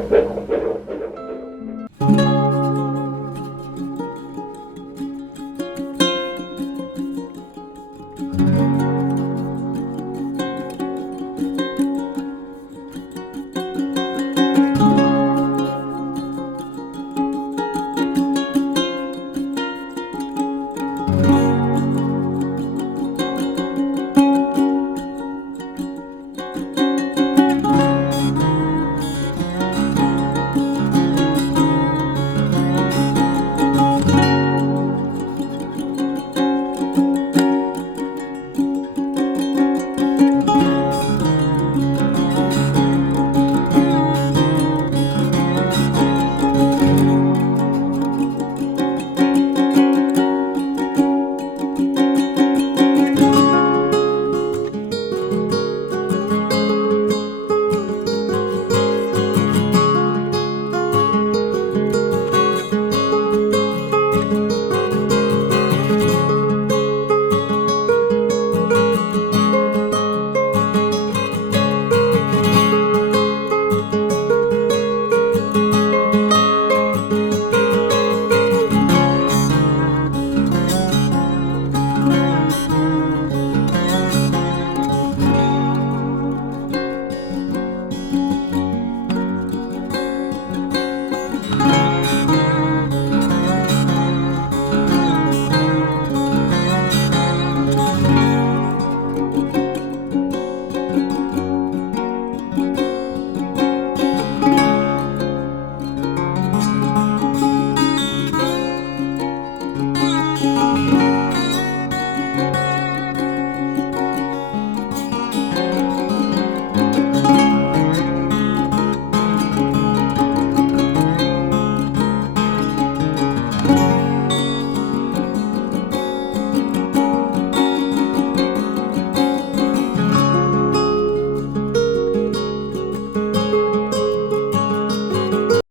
thank you